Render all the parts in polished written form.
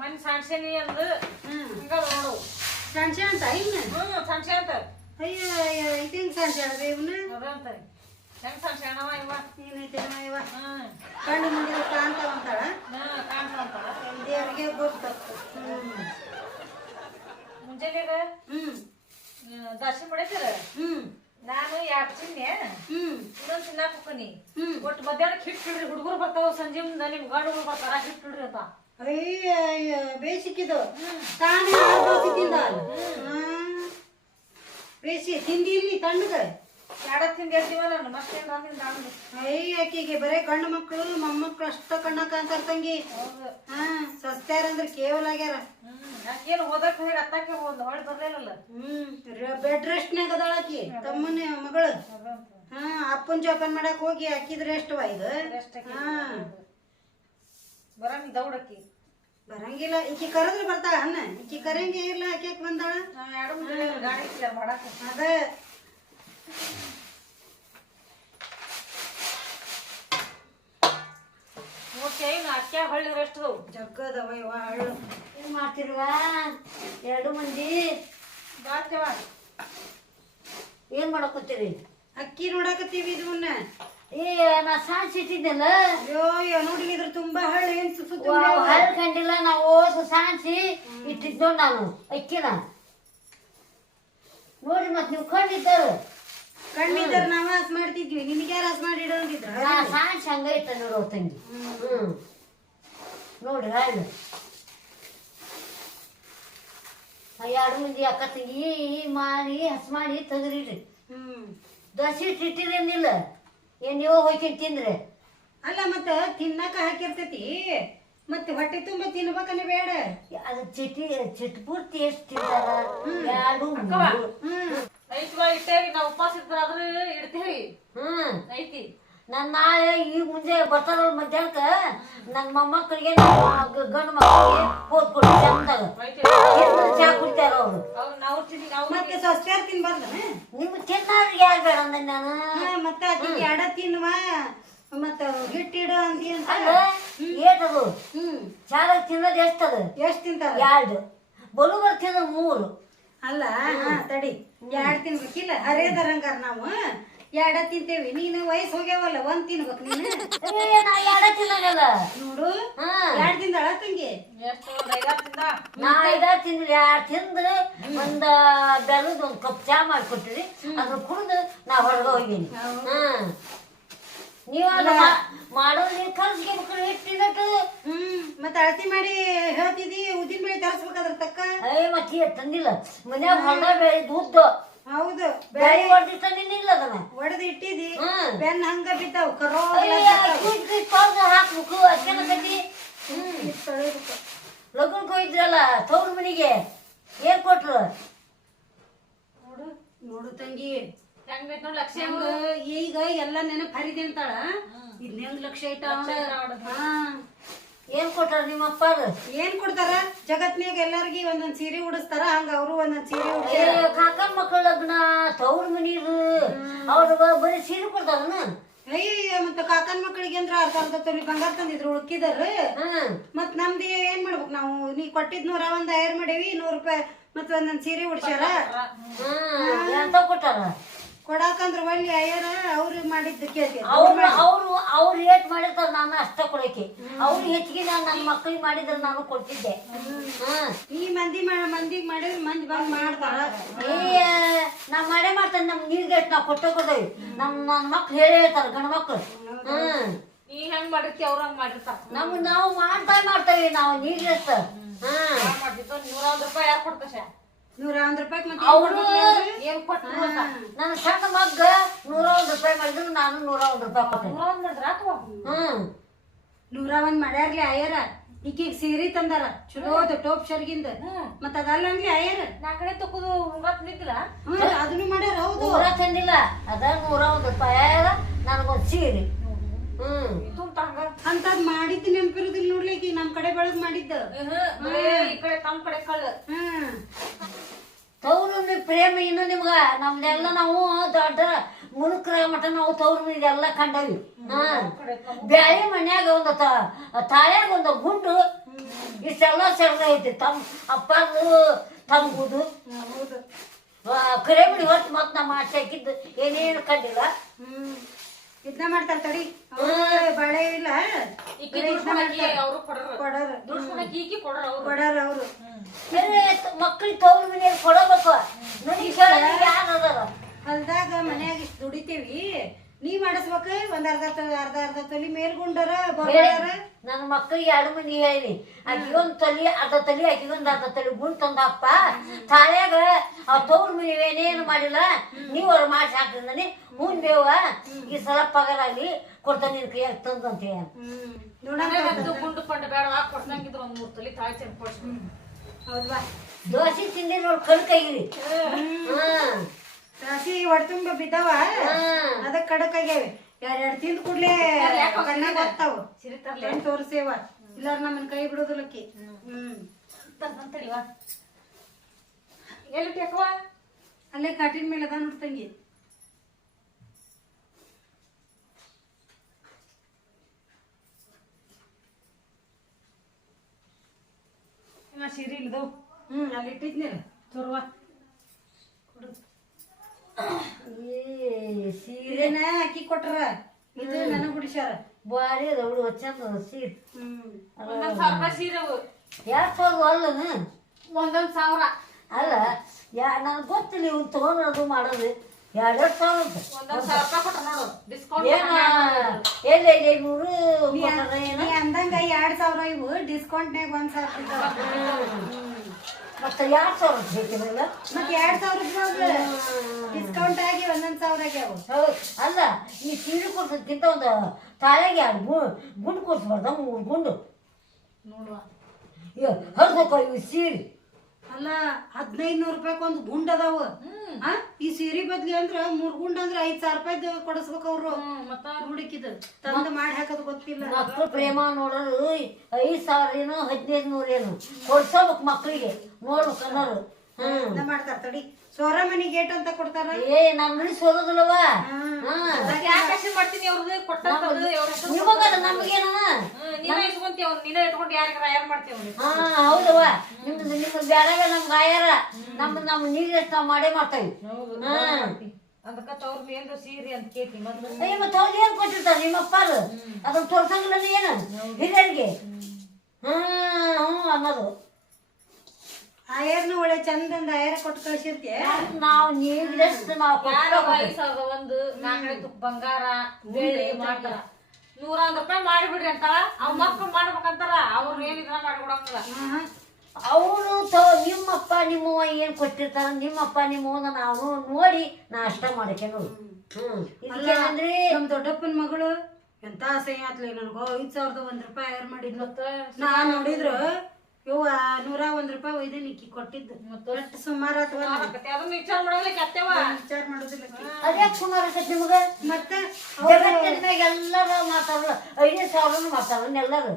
ಮನ್ ಸಾಣ್ಸೇನಿ ಅಂದು ಹಂಗ ನೋಡು ಸಾಣ್ಸೆ ಅಂತ ಇನ್ನ ಸಾಣ್ಸೆ ಅಂತ ಅಯ್ಯ ಇದು ಹೆಂಗ್ ಸಾಣ್ಸೆ ಅದೇ ಇವನ್ನ ಅದಂತ ಹೆಂಗ್ ಸಾಣ್ಸೆ ಅಣ್ಣವ ಇವ ಏನೈತೆ ಇವ ಕಣ್ಣು ಮುಂದೆ ಕಾಣ್ತಾವಂತಾಳ ಕಾಣ್ತಾವಂತಾಳ ದೇವ್ರಿಗೆ ಗೊತ್ತಪ್ಪ ಮುಂಜಾನೆಗ ದರ್ಶನ ಮಾಡೈತಿರ ನಾನು ಯಾಕೆ ತಿನ್ನೆ ಇನ್ನೊಂದು ತಿನ್ನಾಕ ಹೋಗ್ತೀನಿ ಒಟ್ಟು ಮಧ್ಯಾಹ್ನಕ್ಕೆ ಹಿಟ್ಟು ಹಿಡ್ರಿ ಹುಡುಗರು ಬರ್ತಾವ ಸಂಜೆ ಮುಂದೆ ನಿಮ್ ಗಂಡುಗಳು ಬರ್ತಾರ ಹಿಟ್ಟು ಹಿಡ್ರಿ ಅಂತ ಅಯ್ಯ ಬೇಸಿಕ್ಕಿದು ತಾನೇ ದೋಸೆ ತಿಂದ ಬೇಸಿ ತಿಂದಿ ಇಲ್ಲಿ ತಣ್ಣಗ ಎಡ ತಿಂದು ಎಡ್ತೀವಲ್ಲ ನಾನು ಮತ್ತೇನು ರಾಮಿಂದ ಆಮೇಲೆ ಅಯ್ಯ ಆಕಿಗೆ ಬರೇ ಗಂಡು ಮಕ್ಕಳು ಮೊಮ್ಮಕ್ಕಳು ಅಷ್ಟ ಕಣ್ಣ ಕಾಂತಾರ ತಂಗಿ ಸಸ್ತ್ಯಾರ ಅಂದ್ರೆ ಕೇವಲ ಆಗ್ಯಾರ ಏನು ಹೋದಕ್ಕೆ ಹೇಳಿ ಅತ್ತಾಕೆ ಹೋದ್ ಹೊಳ್ ಬರ್ಲಿಲ್ಲಲ್ಲ ಬೆಡ್ ರೆಸ್ಟ್ನಾಗ ಅದಾಳ ಆಕಿ ತಮ್ಮನ ಮಗಳು ಅಪ್ಪನ್ ಜೋಪಾನ ಮಾಡಕ್ ಹೋಗಿ ಹಾಕಿದ್ರೆ ಎಷ್ಟವ ಇದು ಬರಂಗ ದೌಡಕ್ಕಿ ಬರಂಗಿಲ್ಲ ಈಕಿ ಕರೆದ್ರೆ ಬರ್ತಾಳ ಅನ್ನ ಈಕಿ ಕರಂಗೆ ಇಲ್ಲ ಆಕೆ ಬಂದಾಳ ಎರಡು ಗಾಡಿ ಮಾಡಾಕ ಅದ ಓಕೆ ಇನ್ನು ಅಕ್ಕ ಹಳ್ಳಿ ಎಷ್ಟು ಜಗ್ಗದವ ಇವ ಹಳ್ಳು ಏನ್ ಮಾಡ್ತಿರುವ ಎರಡು ಮಂದಿ ಬಾರ್ತೇವ ಏನ್ ಮಾಡಕೋತೀರಿ ಅಕ್ಕಿ ನೋಡಾಕತ್ತೀವಿ ಇದನ್ನ ಏ ನಾ ಸಾಣಿಸಿಟ್ಟಿದ್ದೆಲ್ಲ ಅಯ್ಯೋ ನೋಡಿ ಇದ್ರ ತುಂಬಾ ಹಳ್ಳಿ ಏನ್ ಹಲ್ ಕಂಡಿಲ್ಲ ನಾವು ಸಾಣಿಸಿ ಇಟ್ಟಿದ್ದೋ ನಾನು ಅಕ್ಕಿನ ನೋಡಿ ಮತ್ ನೀವು ಕಂಡಿದ್ದಾರ ಕಣ್ಣಿದ್ದಾರ ನಾವ ಹಸ್ ಮಾಡ್ತಿದ್ವಿ ನಿಮ್ಗೆ ಯಾರು ಹಸ್ ಮಾಡಿ ಇಡೋದಿದ್ರ ನಾ ಸಾಣಿಸಿ ಹಂಗ ಇಟ್ಟ ನೋಡೋ ತಂಗಿ ನೋಡ್ರಿ ಹಳ್ಳು ಎರಡು ಮಂದಿ ಅಕ್ಕ ತಂಗಿ ಮಾಡಿ ಹಸ್ ಮಾಡಿ ತೆಗ್ರಿಡ್ರಿ ದಸಿ ಇಟ್ಟಿರೇನಿಲ್ಲ ಏನ್ ನೀವು ಹೋಯ್ಕೊಂಡು ತಿಂದ್ರೆ ಅಲ್ಲ ಮತ್ತ ತಿನ್ನಕ ಹಾಕಿರ್ತೈತಿ ಮತ್ತೆ ಹೊಟ್ಟೆ ತುಂಬ ತಿನ್ಬೇಕನ್ನ ಬೇಡ ಅದು ಚಿಟ್ ಪೂರ್ತಿ ಎಷ್ಟು ತಿಂತಾರ ಎರಡು ಐತ್ವಾ ಇಟ್ಟೇವಿ ನಾವು ಉಪವಾಸ ಇರ್ತಾರ ಆದ್ರೆ ಇಡ್ತೇವಿ ಐತಿ ನಾನು ನಾಳೆ ಈಗ ಮುಂಜೆ ಬರ್ತಾರ ಮಧ್ಯಾಹ್ನಕ್ಕ ನನ್ನ ಮೊಮ್ಮಕ್ಕಳಿಗೆ ಗಂಡು ಮಕ್ಕಳಿಗೆ ಹೋದ್ಕೊಡಿ ಚಂದಾಗ ಚಾ ಕುಡಿತಾರ ಅವರು ನಾವು ತಿಂದಿ ನಾವು ಮತ್ತೆ ಸಸ್ತ್ಯಾರ ತಿನ್ಬಾರ್ದ ನಿಮ್ಗೆ ತಿನ್ನೋರಿಗೆ ಯಾರು ಬೇಡ ಅಂದ ನಾನು ಮತ್ತ ಆಕಿಗೆ ಎಡ ತಿನ್ನುವ ಮತ್ತ ಹಿಟ್ಟಿಡು ಅಂದಿ ಅಂತ ಏಟದು ಚಾದಾಗ ತಿನ್ನೋದು ಎಷ್ಟದು ಎಷ್ಟ್ ತಿಂತಾರ ಎರಡು ಬಲು ಬರ್ತಿದ 3 ಅಲ್ಲ ತಡಿ ಎರಡ್ ತಿನ್ಬೇಕಿಲ್ಲ ಹರೇದರ ಹಂಗಾರ ನಾವು ಎರಡ ತಿಂತೇವಿ ನೀನು ವಯಸ್ಸು ಹೋಗ್ಯಾವಲ್ಲ ಒಂದ್ ತಿನ್ಬೇಕು ನೀನು ನಾ ಎರಡು ತಿನ್ನೋದಲ್ಲ ನೋಡು ಎರಡ್ ತಿಂದಾಳ ತಂಗಿ ಎಷ್ಟು 5 ತಿಂದ ನಾ 5 ತಿಂದ್ರಿ 2 ತಿಂದ್ರೆ ಒಂದ್ ಬೆಲ್ಲದ ಒಂದ್ ಕಪ್ ಚಾ ಮಾಡ್ಕೊಟ್ಟಿರಿ ಅದ್ರ ಕುಡ್ದು ನಾ ಹೊರಗೆ ಹೋಗಿನಿ ನೀವ ಮಾಡೋದು ನೀವು ಕಲ್ಸಿಗೆ ಮಕ್ಕಳು ಇಟ್ಟಿಟ್ಟು ಮತ್ತೆ ಅಳತಿ ಮಾಡಿ ಹೇಳ್ತಿದಿ ಉದ್ದಿನ ಬೇಳೆ ತರಸ್ಬೇಕಾದ್ರ ತಕ್ಕ ಮತ್ತೆ ತಂದಿಲ್ಲ ಮನ್ಯಾಗ ಹೊಲ ಬೆಳೆದು ಉದ್ದು ಹೌದು ಬೆಳೆ ಹೊಡೆದು ತಂದಿಲ್ಲ ಅದನ್ನ ಒಡೆದು ಇಟ್ಟಿದಿ ಬೆನ್ನ ಹಂಗ ಬಿದ್ದಾವ್ ಕರೋ ಹಾಕ್ಬೇಕು ಅಷ್ಟೇನ ಕಟ್ಟಿ ಲಗ್ನಕ್ಕೆ ಹೋಗಿದ್ರಲ್ಲ ತವ್ರ ಮನಿಗೆ ಏನ್ ಕೊಟ್ರು ನೋಡು ನೋಡು ತಂಗಿ ಹೆಂಗ್ ಬೇಕು ನೋಡಿ ಲಕ್ಷ ಈಗ ಎಲ್ಲ ನೆನಪು ಹರಿದೆ ಅಂತಾಳ ಇದ್ನೆಂಗ್ ಲಕ್ಷ ಇಟ್ಟ ಏನ್ ಕೊಟ್ಟಾರ ನಿಮ್ಮ ಅಪ್ಪಾರ ಏನ್ ಕೊಡ್ತಾರ ಜಗತ್ನ್ಯಾಗ ಎಲ್ಲಾರ್ಗಿ ಒಂದೊಂದ್ ಸೀರೆ ಉಡಿಸ್ತಾರ ಹಂಗ ಅವರು ಒಂದೊಂದ್ ಸೀರೆ ಉಡ್ಸ್ಯಾರ ಕಾಕನ್ ಮಕ್ಕಳ ಲಗ್ನ ತವ್ರ ಮನೀರು ಅವ್ರ ಬರೀ ಸೀರೆ ಕೊಡ್ತಾರನ ಅಯ್ಯ ಮತ್ತ ಕಾಕನ್ ಮಕ್ಕಳಿಗೆ ಅಂದ್ರ ಅರ್ಧ ತೊಲಿ ಬಂಗಾರ ತಂದಿದ್ರು ಉಳ್ಕಿದಾರ ಮತ್ ನಮ್ದು ಏನ್ ಮಾಡ್ಬೇಕು ನಾವು ನೀ ಕೊಟ್ಟಿದ್ 101 ತಯಾರು ಮಾಡೇವಿ 100 ರೂಪಾಯಿ ಮತ್ತ ಒಂದೊಂದ್ ಸೀರೆ ಉಡ್ಸ್ಯಾರ ಎಂತ ಕೊಟ್ಟಾರ ಕೊಡಾಕಂದ್ರ ಒಳ್ಳೆ ಅಯ್ಯಾರ ಅವ್ರು ಮಾಡಿದ್ದು ಕೇಳ್ತಿ ಅವ್ರು ಏಟ್ ಮಾಡಿರ್ತಾರ ನಾನು ಅಷ್ಟ ಕೊಡಕ್ಕೆ ಅವ್ರು ಹೆಚ್ಚಿಗೆ ನನ್ನ ಮಕ್ಕಳಿಗೆ ಮಾಡಿದ್ರೆ ನಾನು ಕೊಡ್ತಿದ್ದೆ ಈ ಮಂದಿಗ್ ಮಾಡಿದ್ರೆ ಮಂದಿ ಬಂದ್ ಮಾಡ್ತಾರ ನಾ ಮಾಡೇ ಮಾಡ್ತೇನೆ ನಮ್ ನೀರ್ಗೆ ನಾವ್ ಕೊಟ್ಟೇವಿ ನನ್ನ ಮಕ್ಳು ಹೇಳೇ ಹೇಳ್ತಾರ ಗಂಡ ಮಕ್ಳು ನೀ ಹೆಂಗ್ ಮಾಡಿರ್ತಿ ಅವ್ರ ಹಂಗ್ ಮಾಡಿರ್ತಾರ ನಾವು ಮಾಡ್ತೇವಿ ನಾವು ನೀರ್ಗೆ ಮಾಡ್ತಿತ್ತು 101 ರೂಪಾಯಿ ಯಾರು ಕೊಡ್ತಾಶ 101 ರೂಪಾಯಿ ಮತ್ತೆ ಅವ್ರು ಏನ್ ಕೊಟ್ಟು ನನ್ನ ಸಣ್ಣ ಮಗ್ಗ 101 ರೂಪಾಯಿ ಮಾಡಿದ್ರು ನಾನು 101 ರೂಪಾಯಿ ಕೊಟ್ಟೆ 101 ಮಾಡಿದ್ರ ಅಥವಾ 101 ಮಾಡ್ಯಾರ್ಲಿ ಅಯ್ಯಾರ ಈಕಿಗ್ ಸೀರೆ ತಂದಾರ ಚಲೋದ ಟೋಪ್ ಶರ್ಗಿಂದ ಮತ್ತ ಅದಲ್ಲ ಅನ್ಲಿ ಅಯ್ಯಾರ ನಾ ಕಡೆ ತಕೋದು ಉಂಗಾತ್ ನಿಂತಿಲ್ಲ ಅದನ್ನು ಮಾಡ್ಯಾರ ಹೌದು ಊರ ತಂದಿಲ್ಲ ಅದ 101 ರೂಪಾಯಿ ನನಗೊಂದ್ ಸೀರೆ ಅಂತದ್ ಮಾಡಿದ್ದು ನೆನಪಿರುದಿಲ್ಲ ನೋಡ್ಲಿಕ್ಕೆ ನಮ್ ಕಡೆ ಬೆಳಗ್ ಮಾಡಿದ್ದ ಈ ಕಡೆ ತಮ್ಮ ಕಡೆ ಕಳ್ಳ ತವ್ರ ಪ್ರೇಮ ಇನ್ನು ನಿಮ್ಗ ನಮ್ದೆಲ್ಲ ನಾವು ದೊಡ್ಡ ಮುಳುಕ್ರ ಮಠ ನಾವು ತವ್ರ ಮನೆಗೆಲ್ಲ ಕಂಡವಿ ಬ್ಯಾಳಿ ಮನ್ಯಾಗ ಒಂದು ತಾಳ್ಯಾಗ ಒಂದು ಗುಂಡು ಇಷ್ಟೆಲ್ಲ ಸೆಳ್ದ ಐತಿ ತಮ್ಮ ಅಪ್ಪದು ತಂಗುದು ಹೌದು ಕರೆ ಬಿಡಿ ಹೊತ್ತು ಮತ್ತೆ ನಮ್ಮ ಆಸೆ ಹಾಕಿದ್ದು ಏನೇನು ಕಂಡಿಲ್ಲ ಇದನ್ನ ಮಾಡ್ತಾರ ತಡಿ ಬಾಳೆ ಇಲ್ಲ ಅವರು ಕೊಡಾರ ಅವ್ರು ಮಕ್ಳಿಗೆ ತವ್ರ ಮನೆಯಲ್ಲಿ ಕೊಡಬೇಕು ನನಗೆ ಯಾರು ಅದಾರ ಹೊಲ್ದಾಗ ಮನ್ಯಾಗ ಇಷ್ಟು ದುಡಿತೀವಿ ನೀ ಮಾಡಿಸ್ಬೇಕ ಒಂದ್ ಅರ್ಧ ತೊಲಿ ಮೇಲ್ಗುಂಡರ ಬರ್ಬಾರ ನನ್ನ ಮಕ್ಕಳಿಗೆ 2 ಮನಿ ಹೇಳಿ ಆಕಿಗೊಂದು ತಲಿ ಅರ್ಧ ತಲಿ ಆಕಿಗೊಂದು ಅರ್ಧ ತಲಿ ಗುಂಡ್ ತಂದಪ್ಪ ತಾಳ್ಯಾಗ ಆ ತವ್ರ ಮನಿ ಏನೇನು ಮಾಡಿಲ್ಲ ನೀವು ಅವ್ರು ಮಾಡಿ ಹಾಕ್ರಿ ನನಗೆ ಹೂನ್ ಬೇವ ಈ ಸಲ ಪಗಾರಾಗಿ ಕೊಡ್ತಾನೆ ನಿನ್ ಕೈಯಾಗ ತಂದಂತ ಗುಂಡು ಪಂಡು ಬೇಡ ಕೊಡ್ಸಂಗಿದ್ರು 1-3 ತಲಿ ತಾಯಿ ಚೆಂದ ಕೊಡ್ಸ ಹೌದಾ ದೋಸೆ ತಿಂದಿ ನೋಡಿ ಕಣ್ ಕೈಗಿರಿ ರಾಶಿ ಹೊಡ್ತುಂಬ ಬಿದ್ದಾವ ಅದಕ್ಕೆ ಕಡಕ್ ಆಗ್ಯಾವೆ 2 ತಿಂದ್ ಕೂಡ್ಲೆ ಕಣ್ಣಾಗ ಓದ್ತಾವ ಕಣ್ ತೋರ್ಸೇವ ಇಲ್ಲಾರ ನಮ್ಮನ್ ಕೈ ಬಿಡೋದಿಲ್ಲಕ್ಕಿ ತಡಿವಾ ಎಲ್ಲಿ ಟೇಕವ ಅಲ್ಲೇ ಕಾಟಿನ ಮೇಲೆ ಅದ ನೋಡ್ತಂಗಿ ಸೀರೆ ಇಲ್ದವು ಅಲ್ಲಿ ಇಟ್ಟಿದ್ನಿಲ್ಲ ತೋರ್ವಾ ಸೀರೆನ ಅಕ್ಕಿ ಕೊಟ್ರ ಇದು ನನಗ್ ಬಿಡಿಸ್ಯಾರ ಬಾರಿ ಅದ ಚಂದ ಸೀರೆ 1,000 ರೂಪಾಯಿ ಸೀರೆ ಅವು 2,000 ಅಲ್ಲನ 1,000 ಅಲ್ಲ ನನಗೆ ಗೊತ್ತಿಲ್ಲ ಇವ್ನು ತಗೊಂಡು ಮಾಡೋದು 2,000 1,000 ರೂಪಾಯಿ ಕೊಟ್ಟ ನೋಡು ಡಿಸ್ಕೌಂಟ್ ಎಲ್ಲಿ 500 ನೀ ಅಂದಂಗ 2,000 ಇವು ಡಿಸ್ಕೌಂಟ್ನಾಗ 1,000 ಮತ್ತೆ 2,000 ಬೇಕಿರಲ್ಲ ಮತ್ತೆ 2,000 ಡಿಸ್ಕೌಂಟ್ ಆಗಿ 1,000 ಆಗ್ಯಾವ ಅಲ್ಲ ಈ ಸೀರೆ ಕೊಡ್ಸೋದಕ್ಕಿಂತ ಒಂದು ತಾಳೆಗೆ 2 ಗುಂಡು ಕೊಡ್ಸ್ಬಾರ್ದ 3 ಗುಂಡು ನೋಡುವ ಹರ್ಬೇಕು ಇವು ಸೀರೆ ಅಲ್ಲ 1,500 ರೂಪಾಯಿ ಒಂದು ಗುಂಡ್ ಅದಾವ ಈ ಸೀರೆ ಬದ್ಲಿ ಅಂದ್ರ 3 ಗುಂಡ್ ಅಂದ್ರ 5,000 ರೂಪಾಯಿ ಕೊಡಿಸ್ಬೇಕು ಅವ್ರು ಹುಡುಕಿದ ತಂದ ಮಾಡಿ ಹಾಕೋದು ಗೊತ್ತಿಲ್ಲ ಮಕ್ಳು ಪ್ರೇಮ ನೋಡೋರು 5,000 ಏನೋ 1,500 ಏನು ಕೊಡ್ಸೋಬೇಕು ಮಕ್ಕಳಿಗೆ ನೋಡ್ಬೇಕು ಅನ್ನೋರು ಮಾಡ್ತಾರ ತಡಿ ಸೋರ ಮನಿ ಗೇಟ್ ಅಂತ ಕೊಡ್ತಾರ ನಮ್ಮ ಮನೆ ಸೋಲೋದಿಲ್ಲವ ಯಾಕೆ ಮಾಡ್ತೀನಿ ಅವ್ರದ್ದು ಕೊಟ್ಟದ್ದು ನಿಮಗಲ್ಲ ನಮಗೇನ ನೀನೇ ಇಸ್ಕೊಂತೀವಿ ಅವ್ನು ನೀನೇ ಇಟ್ಕೊಂಡು ಯಾರು ಮಾಡ್ತೀವಿ ಹೌದವ ನಿಮ್ದು ಬ್ಯಾಡಾಗ ನಮ್ಗೆ ಆಯಾರ ನಮ್ಮ ನೀರು ನಾವು ಮಾಡೇ ಮಾಡ್ತೇವೆ ಅದಕ್ಕ ತವ್ರ ಏನು ಸೀರೆ ಅಂತ ಕೇಳ್ತಿ ಅಯ್ಯ ಮತ್ತೆ ಅವ್ರು ಏನ್ ಕೊಟ್ಟಿರ್ತಾರೆ ನಿಮ್ಮಪ್ಪಾರು ಅದನ್ನ ತೋರ್ಸಂಗಿಲ್ಲ ಏನು ಹಿರಿಯರಿಗೆ ಅನ್ನೋದು ಆಯರ್ನ ಒಳ್ಳೆ ಚಂದಂದ ಆಯರ ಕೊಟ್ಟು ಕಳ್ಸಿರ್ತೀಯ ನಾವು ನೀರಿಷ್ಟು ನಾವು 5,001 4 ತುಪ್ಪ ಬಂಗಾರ ಬೆಳ್ಳಿ ಮಾಡ್ತಾರ 100 ರೂಪಾಯಿ ಮಾಡಿಬಿಡ್ರಿ ಅಂತಾಳ ಅವ್ ಮಕ್ಳು ಮಾಡ್ಬೇಕಂತಾರ ಅವ್ರು ಏನಿದ್ರ ಮಾಡ್ಬಿಡಂಗಿಲ್ಲ ಅವರು ನಿಮ್ಮಪ್ಪ ನಿಮ್ಮವ್ವ ಏನ್ ಕೊಟ್ಟಿರ್ತಾರ ನಿಮ್ಮಪ್ಪ ನಿಮ್ಮವ್ವನ ನಾವು ನೋಡಿ ನಾ ಅಷ್ಟ ಮಾಡಕ್ಕೆ ನೋಡು ಇದಕ್ಕೇನಂದ್ರಿ ನಮ್ ದೊಡ್ಡಪ್ಪನ ಮಗಳು ಎಂತ ಅಸಹ್ಯ ಆತ್ಲಿ ನನ್ಗ 5,001 ರೂಪಾಯಿ ಆಯರ್ ಮಾಡಿದ್ಲು ನಾ ನೋಡಿದ್ರ ಇವ 101 ರೂಪಾಯಿ ಒಯ್ದೆ ನಿಕ್ಕಿ ಕೊಟ್ಟಿದ್ದು ಸುಮಾರು ಅದನ್ನ ವಿಚಾರ ಮಾಡೋದಕ್ಕೆ ಅತ್ತೆವ ವಿಚಾರ ಮಾಡೋದಿಲ್ಲ ಅದ್ಯಾಕ ಸುಮಾರು ಆಕೈತಿ ನಿಮಗ ಮತ್ತೆ ಜಗತ್ತಿನಾಗ ಎಲ್ಲರೂ ಮಾತಾಡಲ್ಲ 5,000 ಮಾತಾಡೋನ್ ಎಲ್ಲರೂ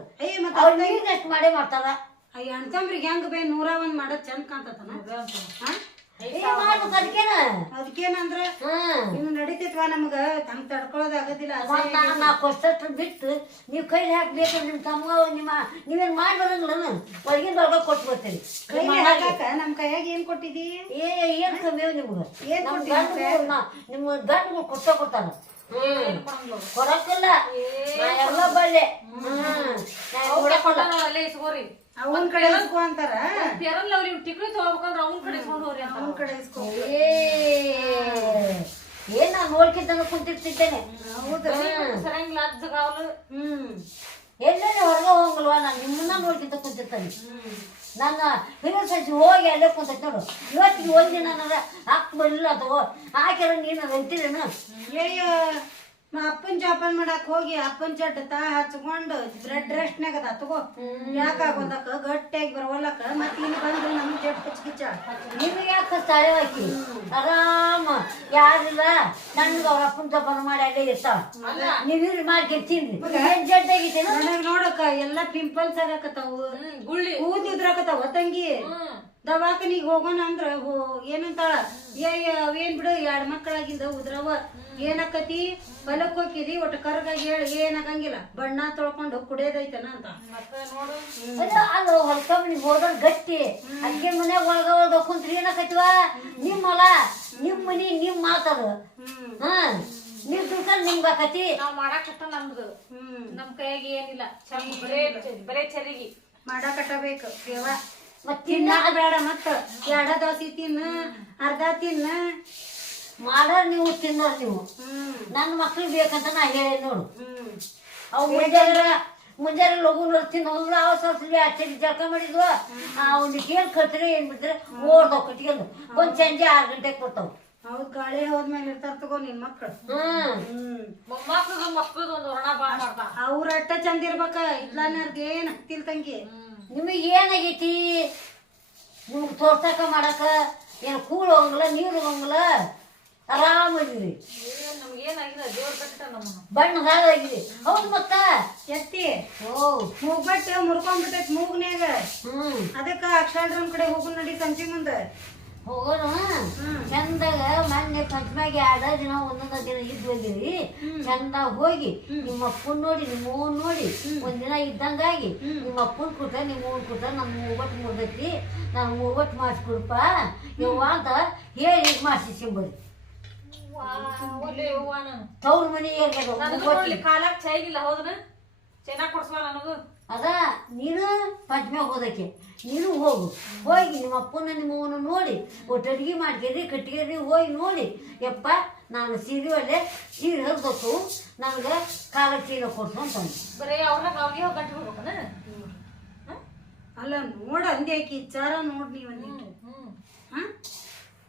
ಅವ್ರ ನೀರ್ ಎಷ್ಟು ಮಾಡೇ ಮಾಡ್ತಾರ ಅಯ್ಯ ಅಣ್ತಂಬ್ರಿಗೆ ಹೆಂಗ ಬೇ 101 ಮಾಡೋದ್ ಚಂದ ಕಾಣ್ತತನ ಮಾಡ್ಬೇಕು ಅದಕ್ಕೇನ ಅದಕ್ಕೇನಂದ್ರ ಇನ್ನು ನಡಿತೈತ್ವಾ ನಮಗ ಹಂಗ ತಡ್ಕೊಳ್ಳೋದ್ ಆಗೋದಿಲ್ಲ ನಾ ಕೊಷ್ಟಷ್ಟು ಬಿಟ್ಟು ನೀವ್ ಕೈ ಹಾಕ್ಬೇಕು ನಿಮ್ ತಮ್ಮ ನೀವೇನ್ ಮಾಡಿ ಬರಂಗಿಲ್ಲ ಹೊರಗಿನ ಹೊರಗ ಕೊಟ್ಟು ಬರ್ತೀರಿ ನಮ್ ಕೈಯಾಗ ಏನ್ ಕೊಟ್ಟಿದಿ ಏನ್ ಕಮ್ಮಿ ನಿಮ್ಗ ನಿಮ್ಮ ಗಂಡು ಕೊಡ್ತಾರ ಕೊಡಕ್ಕಿಲ್ಲ ಎಲ್ಲ ಬಳ್ಳೆ ಇಸ್ಕೋರಿ ಅವನ್ ಕಡೆ ಇಸ್ಕೊ ಅಂತಾರ ಪೇರಲ್ಲ ಅವ್ರಿಗೆ ಟಿಕ್ರಿ ತಗೋಬೇಕಂದ್ರ ಅವನ್ ಕಡೆ ಇಸ್ಕೊಂಡು ಹೋಗ್ರಿ ಅಂತ ಅವನ್ ಕಡೆ ಇಸ್ಕೊ ಏನ್ ನಾ ನೋಡ್ಕಿದ್ದಂಗ ಕುಂತಿರ್ತಿದ್ದೇನೆ ಸರಂಗಿಲ್ಲ ಅಜ್ಜಗಾವಲು ಎಲ್ಲೇ ಹೊರಗ ಹೋಗಲ್ವಾ ನಾನು ನಿಮ್ಮನ್ನ ನೋಡ್ಕಿಂತ ಕುಂತಿರ್ತಾನೆ ನನ್ನ ಹಿರಿಯ ಸಸಿ ಹೋಗಿ ಅಲ್ಲೇ ಕುಂತೈತಿ ನೋಡು ಇವತ್ತಿಗೆ ಒಂದಿನ ನನಗೆ ಹಾಕ್ ಬರಲಿಲ್ಲ ಅಥವಾ ಹಾಕ್ಯಾರ ನೀನು ಅಂತೀರೇನು ಅಪ್ಪನ್ ಜಾಪನ್ ಮಾಡಕ್ ಹೋಗಿ ಅಪ್ಪನ್ ಚಟ್ ತಾ ಹಚ್ಕೊಂಡು ಬ್ರೆಡ್ ರೆಸ್ಟ್ನಾಗ ಅದ ತಗೋ ಯಾಕಾಗೋದಕ್ಕ ಗಟ್ಟಿಯಾಗಿ ಬರವಲ್ಲಕ್ಕ ಮತ್ ಇಲ್ಲಿ ಬಂದ್ರೆ ನಮ್ ಜಟ್ ಕಿಚ್ಚ ನಿಮ್ಗೆ ಯಾಕೆ ತಲೆ ಹಾಕಿ ಆರಾಮ ಯಾರಿಲ್ಲ ನನ್ಗ ಅವ್ರ ಅಪ್ಪನ ಜಪಾನ ಮಾಡಿ ಅಲ್ಲೇ ಇರ್ತಾವ ನೀವ್ ಇವ್ರಿ ಮಾಡ್ಕೊಂಡು ತಿನ್ರಿ ಜಡ್ ಆಗಿತ್ತೇನ ನನಗ್ ನೋಡಕ್ಕ ಎಲ್ಲಾ ಪಿಂಪಲ್ಸ್ ಆಗಕತ್ತಾವು ಗುಳ್ಳಿ ಕೂದ್ ಉದ್ರಾಕತ್ತಾವ ತಂಗಿ ದವಾಖಾನಿಗೆ ಹೋಗೋಣ ಅಂದ್ರ ಏನಂತಾಳ ಅವೇನ್ ಬಿಡು 2 ಮಕ್ಕಳಾಗಿಂದ ಉದ್ರವ ಏನಕ್ಕತಿ ಹೊಲಕ್ ಹೋಗಿದಿ ಒಟ್ಟು ಕರ್ಗಾಗಿ ಹೇಳಿ ಏನಾಗಂಗಿಲ್ಲ ಬಣ್ಣ ತೊಳ್ಕೊಂಡು ಕುಡಿಯೋದೈತನ ಅಂತ ಅದು ಹೊಲ್ಕೊಂಡ್ ಹೋದ್ರ ಗಟ್ಟಿ ಅಡ್ಗೆ ಮನ್ಯಾಗ ಒಳಗ ಕುಂತ್ರಿ ಏನಕೈತಿವ ನಿಮ್ ಹೊಲ ನಿಮ್ ಮನಿ ನಿಮ್ ಮಾತದು ನೀವ್ ದುಡ್ಕೊಂಡ್ ನಿಮ್ಗ ಆಕತಿ ನಾವ್ ಮಾಡಾಕತ್ತ ನಮ್ದು ನಮ್ ಕೈಯಾಗ ಏನಿಲ್ಲ ಬರೇ ಚರಿಗೆ ಮಾಡಾಕಟ್ಟಬೇಕು ದೇವ ಮತ್ ತಿನ್ನಾಕ ಬೇಡ ಮತ್ತ 2 ದೋಸೆ ತಿನ್ನ ಅರ್ಧ ತಿನ್ನ ಮಾಡೋರ್ ನೀವು ತಿನ್ನೋರ್ ನೀವು ನನ್ನ ಮಕ್ಳಿಗೆ ಬೇಕಂತ ನಾ ಹೇಳಿ ನೋಡು ಅವು ಮುಂಜಾನೆ ಲಘು ತಿನ್ನೋದ್ರ ಅವಸರ ಆಚರಿ ಜಳಕ ಮಾಡಿದ್ವ ಅವ್ನಿಗೆ ಏನ್ ಕಟ್ರೆ ಏನ್ ಬಿಟ್ರೆ ಓಡ್ದವ್ ಕಟ್ಕೊಂಡು ಒಂದ್ ಸಂಜೆ 6 ಗಂಟೆಗೆ ಬರ್ತಾವ ಹೌದ್ ಗಾಳಿ ಹೋದ್ಮೇಲೆ ಇರ್ತಾರ ತಗೋ ನಿನ್ ಮಕ್ಳು ಮಕ್ಕಳದು ಒಂದು ಹೊರಣ ಬಾಳ ಮಾಡ್ತಾರ ಅವ್ರ ಅಟ್ಟ ಚಂದ ಇರ್ಬೇಕ ಇದ್ಲಾನರ್ದ ಏನ್ ಹತ್ತಿಲ್ ತಂಗಿ ನಿಮಗೆ ಏನಾಗೈತಿ ನಿಮ್ಗೆ ತೋರ್ಸಕ ಮಾಡಕ ಏನು ಕೂಳು ಹೋಗಂಗಿಲ್ಲ ನೀರು ಹೋಗಂಗಿಲ್ಲ ಆರಾಮಾಗಿರಿ ನಮ್ಗೆ ಏನಾಗಿಲ್ಲ ದೇವ್ರ ಕಟ್ಟ ನಮ್ಮನ್ನ ಬಣ್ಣ ಹಾಳಾಗಿದೆ ಹೌದು ಮತ್ತ ಎತ್ತಿ ಮೂಗ್ಬಟ್ಟು ಮುರ್ಕೊಂಡ್ಬಿಟ್ಟೈತ್ ಮೂಗ್ನ್ಯಾಗ ಅದಕ್ಕ ಅಕ್ಷಾಡ್ರಮ್ ಕಡೆ ಹೋಗು ನಡಿ ಸಂಜೆ ಮುಂದ ಹೋಗೋಣ ಚಂದಾಗ ಮೊನ್ನೆ ಪಂಚಮಾಗಿ 2 ದಿನ ಒಂದೊಂದ ದಿನ ಇದ್ದು ಬಂದಿರಿ ಚಂದಾಗ ಹೋಗಿ ನಿಮ್ಮ ಅಪ್ಪನ್ ನೋಡಿ ನಿಮ್ಮ ಅವ್ವನ್ ನೋಡಿ ಒಂದಿನ ಇದ್ದಂಗಾಗಿ ನಿಮ್ಮ ಅಪ್ಪನ್ ಕೂಟ ನಿಮ್ಮ ಅವ್ವನ್ ಕೂಟ ನಮ್ಮ ಮೂವತ್ತು ಮುರ್ದೈತಿ ನಾನು ಮೂವತ್ತು ಮಾಡಿಸ್ಕೊಡಪ್ಪ ಯವ್ವ ಅಂತ ಹೇಳಿ ಮಾಡಿಸಿಂಬರಿ ತವ್ರ ಮನೆ ಕಾಲಾಗ ಚೈಗಿಲ್ಲ ಹೌದನ ಚೆನ್ನಾಗ್ ಕೊಡ್ಸುವ ನನಗೂ ಅದ ನೀನು ಪಂಚಮ್ಯಾಗ ಹೋದಕ್ಕೆ ನೀನು ಹೋಗು ಹೋಗಿ ನಿಮ್ಮ ಅಪ್ಪನ ನಿಮ್ಮ ಅವನ ನೋಡಿ ಒಟ್ಟು ಅಡ್ಗೆ ಮಾಡ್ಕೇರಿ ಕಟ್ಕೇರಿ ಹೋಗಿ ನೋಡಿ ಯಪ್ಪ ನಾನು ಸೀರೆ ಒಳ್ಳೆ ಸೀರೆ ಹರಿದೋಕು ನನಗೆ ಕಾಲಕ್ಕೆ ಚೀಲ ಕೊಡ್ಸು ಅಂತಂದು ಬರೀ ಅವ್ರಾಗ ಅವ್ರಿಗೆ ಹೋಗಿ ಗಂಟೆ ಹೋಗ್ಬೇಕನ ಅಲ್ಲ ನೋಡ ಅಂದೆ ಆಕಿ ವಿಚಾರ ನೋಡ್ ನೀವ್ ಅಂದಿಟ್ಟು